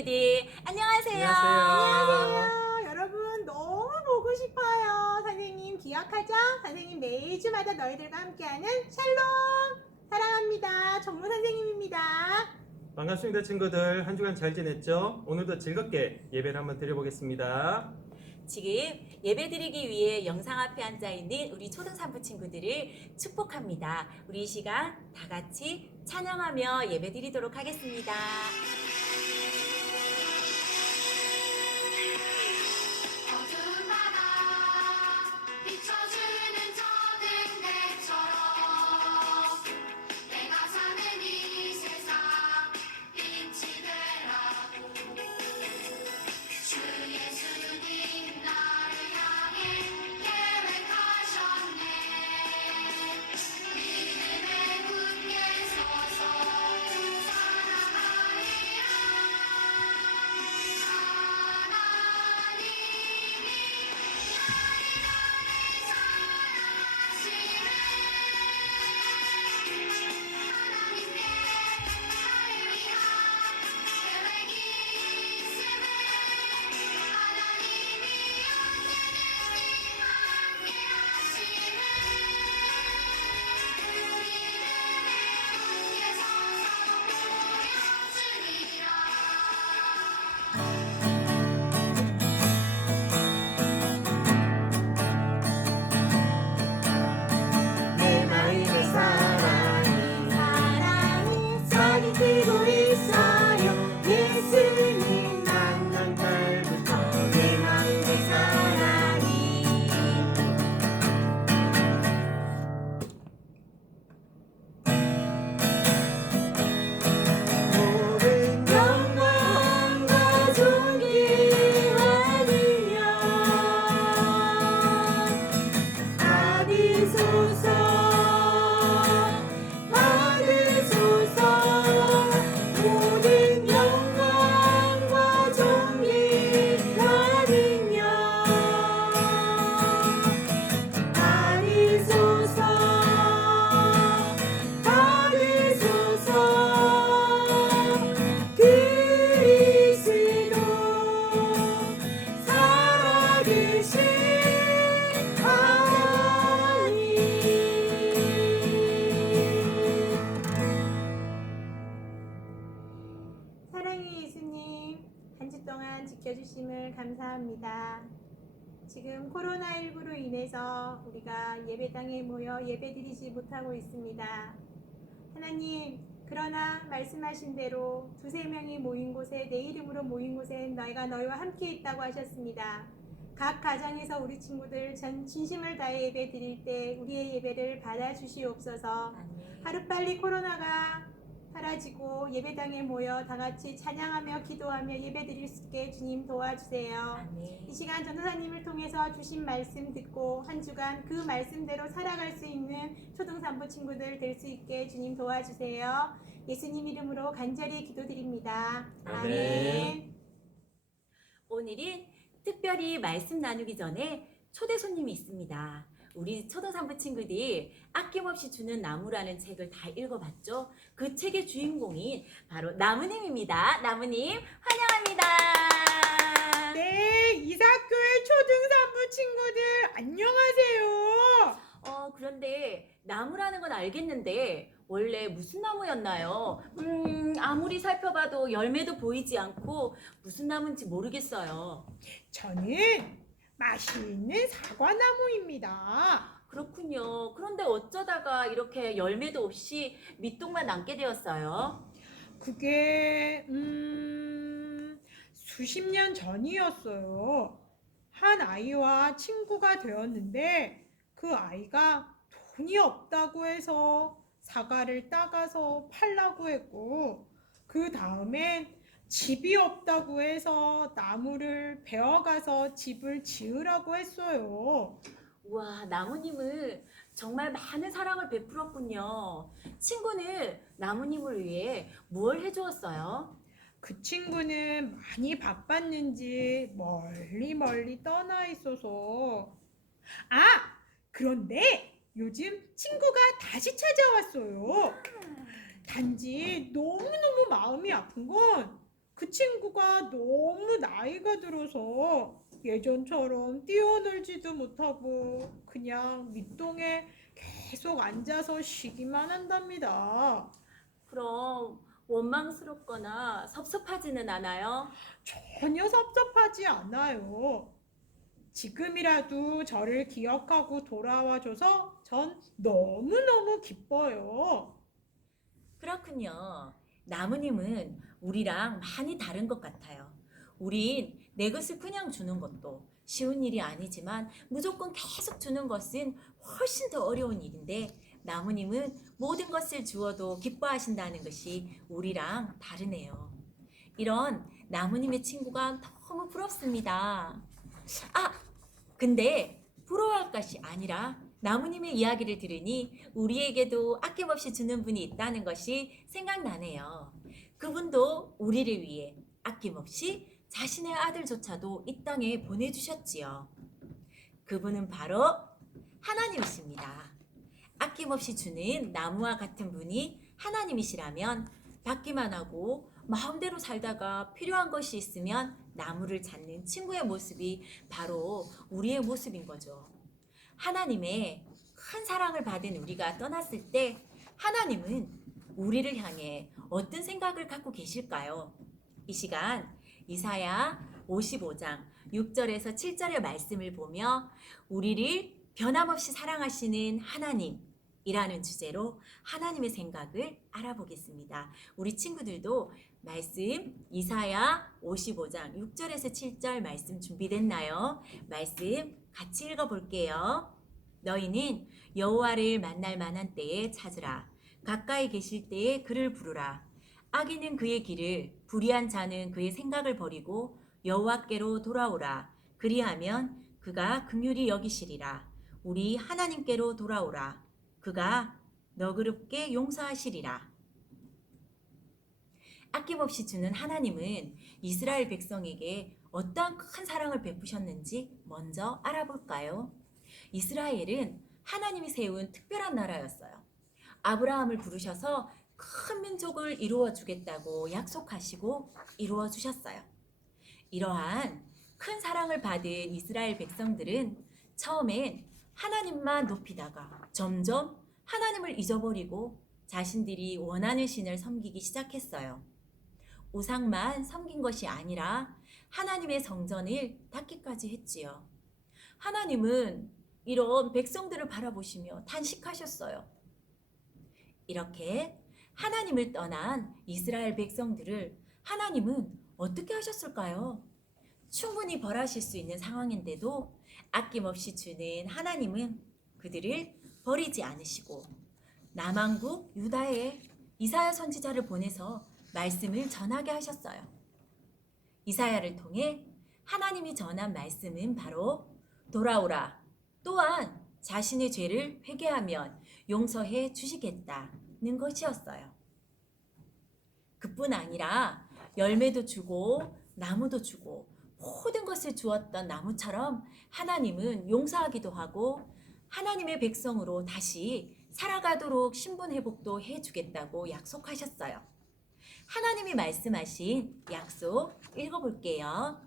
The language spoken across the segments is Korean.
친구들 안녕하세요. 안녕하세요. 여러분 너무 보고 싶어요. 선생님 기억하죠? 선생님 매주마다 너희들과 함께하는 샬롬 사랑합니다. 정무 선생님입니다. 반갑습니다, 친구들. 한 주간 잘 지냈죠? 오늘도 즐겁게 예배를 한번 드려보겠습니다. 지금 예배드리기 위해 영상 앞에 앉아 있는 우리 초등산부 친구들을 축복합니다. 우리 이 시간 다 같이 찬양하며 예배드리도록 하겠습니다. 어두운 바다 비춰주는 저등 대처럼 내가 사는 이 세상 빛이 되라고 주 예수님 나를 향해 계획하셨네. 믿음의 굳게 서서 살아가리라. 하나님께 나를 위한 계획이 있음에 하나님이 언제든지 함께 하시네. 믿음의 굳게 서서 보여주리라. 내 마음의 사랑이 저기 뛰고 있어요. 예수님 만난 날부터 내 마음의 사랑이 모든 영광과 존귀와 능력 받으소서 받으소서. 모든 영광과 존귀와 능력 받으소서 받으소서. 그리스도 살아계신 하나님. 사랑의 예수님, 한 주 동안 지켜주심을 감사합니다. 지금 코로나19로 인해서 우리가 예배당에 모여 예배드리지 못하고 있습니다. 하나님, 그러나 말씀하신 대로 두세 명이 모인 곳에, 내 이름으로 모인 곳에 너희가 너희와 함께 있다고 하셨습니다. 각 가정에서 우리 친구들 진심을 다해 예배 드릴 때 우리의 예배를 받아주시옵소서. 하루빨리 코로나가 사라지고 예배당에 모여 다 같이 찬양하며 기도하며 예배 드릴 수 있게 주님 도와주세요. 이 시간 전도사님을 통해서 주신 말씀 듣고 한 주간 그 말씀대로 살아갈 수 있는 초등산부 친구들 될 수 있게 주님 도와주세요. 예수님 이름으로 간절히 기도드립니다. 아멘. 오늘은 특별히 말씀 나누기 전에 초대 손님이 있습니다. 우리 초등산부 친구들이 아낌없이 주는 나무라는 책을 다 읽어봤죠? 그 책의 주인공인 바로 나무님입니다. 나무님 환영합니다. 네, 이사교회 초등산부 친구들 안녕하세요. 그런데 나무라는 건 알겠는데 원래 무슨 나무였나요? 아무리 살펴봐도 열매도 보이지 않고 무슨 나무인지 모르겠어요. 저는 맛있는 사과나무입니다. 그렇군요. 그런데 어쩌다가 이렇게 열매도 없이 밑동만 남게 되었어요? 그게 수십 년 전이었어요. 한 아이와 친구가 되었는데 그 아이가 돈이 없다고 해서 사과를 따가서 팔라고 했고, 그 다음엔 집이 없다고 해서 나무를 베어가서 집을 지으라고 했어요. 우와, 나무님은 정말 많은 사랑을 베풀었군요. 친구는 나무님을 위해 뭘 해주었어요? 그 친구는 많이 바빴는지 멀리 떠나 있어서. 그런데 요즘 친구가 다시 찾아왔어요. 단지 너무너무 마음이 아픈 건 그 친구가 너무 나이가 들어서 예전처럼 뛰어놀지도 못하고 그냥 밑동에 계속 앉아서 쉬기만 한답니다. 그럼 원망스럽거나 섭섭하지는 않아요? 전혀 섭섭하지 않아요. 지금이라도 저를 기억하고 돌아와줘서 전 너무너무 기뻐요. 그렇군요. 나무님은 우리랑 많이 다른 것 같아요. 우린 내 것을 그냥 주는 것도 쉬운 일이 아니지만 무조건 계속 주는 것은 훨씬 더 어려운 일인데 나무님은 모든 것을 주어도 기뻐하신다는 것이 우리랑 다르네요. 이런 나무님의 친구가 너무 부럽습니다. 아, 근데 부러워할 것이 아니라 나무님의 이야기를 들으니 우리에게도 아낌없이 주는 분이 있다는 것이 생각나네요. 그분도 우리를 위해 아낌없이 자신의 아들조차도 이 땅에 보내주셨지요. 그분은 바로 하나님이십니다. 아낌없이 주는 나무와 같은 분이 하나님이시라면 받기만 하고 마음대로 살다가 필요한 것이 있으면 나무를 찾는 친구의 모습이 바로 우리의 모습인 거죠. 하나님의 큰 사랑을 받은 우리가 떠났을 때 하나님은 우리를 향해 어떤 생각을 갖고 계실까요? 이 시간 이사야 55장 6절에서 7절의 말씀을 보며 우리를 변함없이 사랑하시는 하나님이라는 주제로 하나님의 생각을 알아보겠습니다. 우리 친구들도 말씀 이사야 55장 6절에서 7절 말씀 준비됐나요? 말씀 같이 읽어볼게요. 너희는 여호와를 만날 만한 때에 찾으라. 가까이 계실 때에 그를 부르라. 악인은 그의 길을, 불의한 자는 그의 생각을 버리고 여호와께로 돌아오라. 그리하면 그가 긍휼히 여기시리라. 우리 하나님께로 돌아오라. 그가 너그럽게 용서하시리라. 아낌없이 주는 하나님은 이스라엘 백성에게 어떠한 큰 사랑을 베푸셨는지 먼저 알아볼까요? 이스라엘은 하나님이 세운 특별한 나라였어요. 아브라함을 부르셔서 큰 민족을 이루어 주겠다고 약속하시고 이루어 주셨어요. 이러한 큰 사랑을 받은 이스라엘 백성들은 처음엔 하나님만 높이다가 점점 하나님을 잊어버리고 자신들이 원하는 신을 섬기기 시작했어요. 우상만 섬긴 것이 아니라 하나님의 성전을 닫기까지 했지요. 하나님은 이런 백성들을 바라보시며 탄식하셨어요. 이렇게 하나님을 떠난 이스라엘 백성들을 하나님은 어떻게 하셨을까요? 충분히 벌하실 수 있는 상황인데도 아낌없이 주는 하나님은 그들을 버리지 않으시고 남왕국 유다에 이사야 선지자를 보내서 말씀을 전하게 하셨어요. 이사야를 통해 하나님이 전한 말씀은 바로 돌아오라. 또한 자신의 죄를 회개하면 용서해 주시겠다는 것이었어요. 그뿐 아니라 열매도 주고 나무도 주고 모든 것을 주었던 나무처럼 하나님은 용서하기도 하고 하나님의 백성으로 다시 살아가도록 신분회복도 해주겠다고 약속하셨어요. 하나님이 말씀하신 약속 읽어볼게요.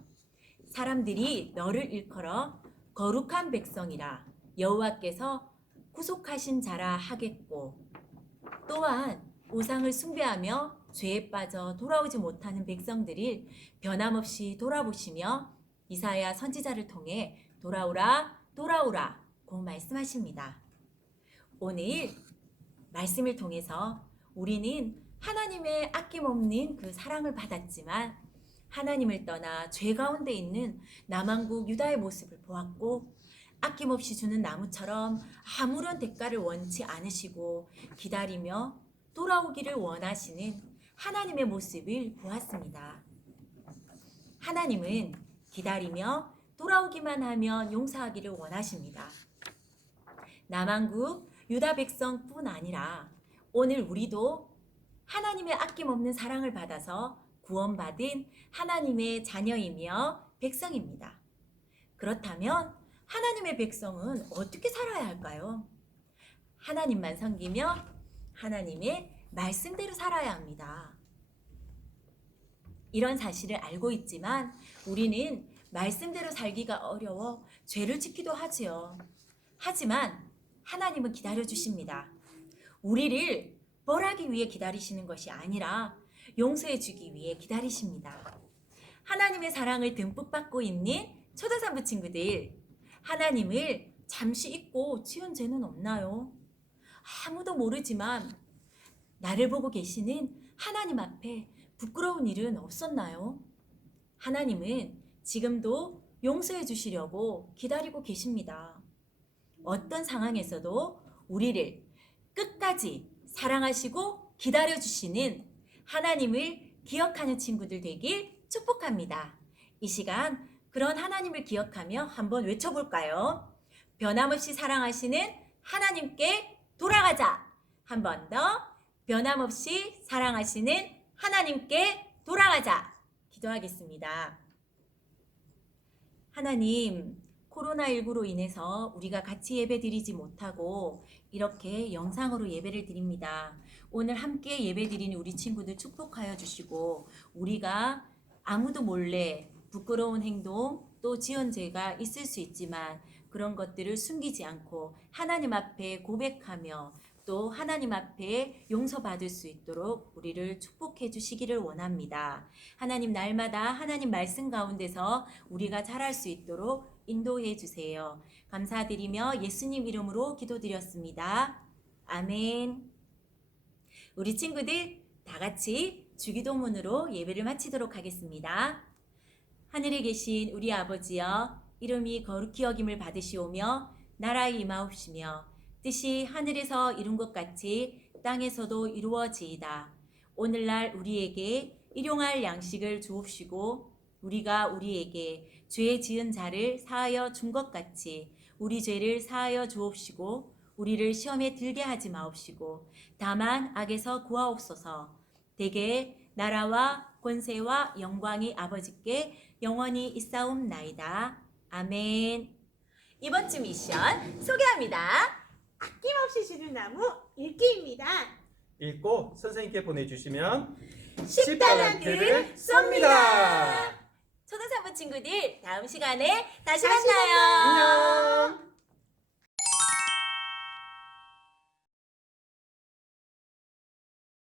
사람들이 너를 일컬어 거룩한 백성이라 여호와께서 구속하신 자라 하겠고 또한 우상을 숭배하며 죄에 빠져 돌아오지 못하는 백성들을 변함없이 돌아보시며 이사야 선지자를 통해 돌아오라 돌아오라 고 말씀하십니다. 오늘 말씀을 통해서 우리는 하나님의 아낌없는 그 사랑을 받았지만 하나님을 떠나 죄 가운데 있는 남왕국 유다의 모습을 보았고 아낌없이 주는 나무처럼 아무런 대가를 원치 않으시고 기다리며 돌아오기를 원하시는 하나님의 모습을 보았습니다. 하나님은 기다리며 돌아오기만 하면 용서하기를 원하십니다. 남왕국 유다 백성뿐 아니라 오늘 우리도 하나님의 아낌없는 사랑을 받아서 구원받은 하나님의 자녀이며 백성입니다. 그렇다면 하나님의 백성은 어떻게 살아야 할까요? 하나님만 섬기며 하나님의 말씀대로 살아야 합니다. 이런 사실을 알고 있지만 우리는 말씀대로 살기가 어려워 죄를 짓기도 하지요. 하지만 하나님은 기다려 주십니다. 우리를 벌하기 위해 기다리시는 것이 아니라 용서해 주기 위해 기다리십니다. 하나님의 사랑을 듬뿍 받고 있는 초등산부 친구들, 하나님을 잠시 잊고 지은 죄는 없나요? 아무도 모르지만 나를 보고 계시는 하나님 앞에 부끄러운 일은 없었나요? 하나님은 지금도 용서해 주시려고 기다리고 계십니다. 어떤 상황에서도 우리를 끝까지 사랑하시고 기다려 주시는 하나님을 기억하는 친구들 되길 축복합니다. 이 시간 그런 하나님을 기억하며 한번 외쳐볼까요? 변함없이 사랑하시는 하나님께 돌아가자. 한 번 더 변함없이 사랑하시는 하나님께 돌아가자. 기도하겠습니다. 하나님, 코로나19로 인해서 우리가 같이 예배 드리지 못하고 이렇게 영상으로 예배를 드립니다. 오늘 함께 예배 드리는 우리 친구들 축복하여 주시고 우리가 아무도 몰래 부끄러운 행동 또 지은 죄가 있을 수 있지만 그런 것들을 숨기지 않고 하나님 앞에 고백하며 또 하나님 앞에 용서받을 수 있도록 우리를 축복해 주시기를 원합니다. 하나님 날마다 하나님 말씀 가운데서 우리가 자랄 수 있도록 인도해 주세요. 감사드리며 예수님 이름으로 기도드렸습니다. 아멘. 우리 친구들 다 같이 주기도문으로 예배를 마치도록 하겠습니다. 하늘에 계신 우리 아버지여, 이름이 거룩히 여김을 받으시오며 나라의 임하옵시며 뜻이 하늘에서 이룬 것 같이 땅에서도 이루어지이다. 오늘날 우리에게 일용할 양식을 주옵시고 우리가 우리에게 죄 지은 자를 사하여 준 것 같이 우리 죄를 사하여 주옵시고 우리를 시험에 들게 하지 마옵시고 다만 악에서 구하옵소서. 대개 나라와 권세와 영광이 아버지께 영원히 있사옵나이다. 아멘. 이번 주 미션 소개합니다. 아낌없이 주는 나무 읽기입니다. 읽고 선생님께 보내주시면 10달란트를 쏩니다. 초등산부 친구들 다음 시간에 다시 만나요. 안녕.